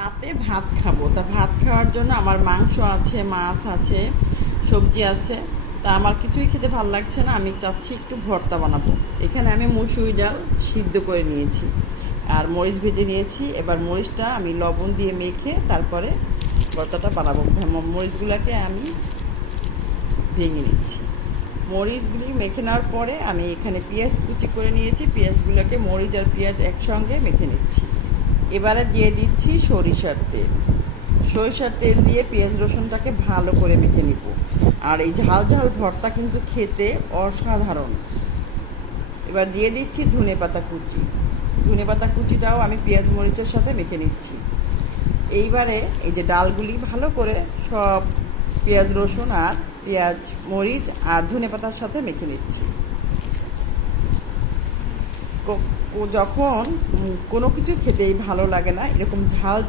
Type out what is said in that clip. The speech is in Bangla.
রাতে ভাত খাবো, তা ভাত খাওয়ার জন্য আমার মাংস আছে, মাছ আছে, সবজি আছে। তা আমার কিছুই খেতে ভালো লাগছে না, আমি চাচ্ছি একটু ভর্তা বানাবো। এখানে আমি মসুরি ডাল সিদ্ধ করে নিয়েছি আর মরিচ ভেজে নিয়েছি। এবার মরিচটা আমি লবণ দিয়ে মেখে তারপরে ভর্তাটা বানাবো। মরিচগুলোকে আমি ভেঙে নিচ্ছি। মরিচগুলি মেখে নেওয়ার পরে আমি এখানে পেঁয়াজ কুচি করে নিয়েছি, পেঁয়াজগুলোকে মরিচ আর পেঁয়াজ একসঙ্গে মেখে নিচ্ছি। এবারে দিয়ে দিচ্ছি সরিষার তেল। সরিষার তেল দিয়ে পেঁয়াজ রসুনটাকে ভালো করে মেখে নিব। আর এই ঝাল ঝাল ভর্তা কিন্তু খেতে অসাধারণ। এবার দিয়ে দিচ্ছি ধনেপাতা কুচি। ধনেপাতা কুচিটাও আমি পেঁয়াজ মরিচের সাথে মেখে নিচ্ছি। এইবারে এই যে ডালগুলি ভালো করে সব পেঁয়াজ রসুন আর পেঁয়াজ মরিচ আর ধনেপাতার সাথে মেখে নিচ্ছি। যখন কোনো কিছু খেতেই ভালো লাগে না, এরকম ঝাল ঝাল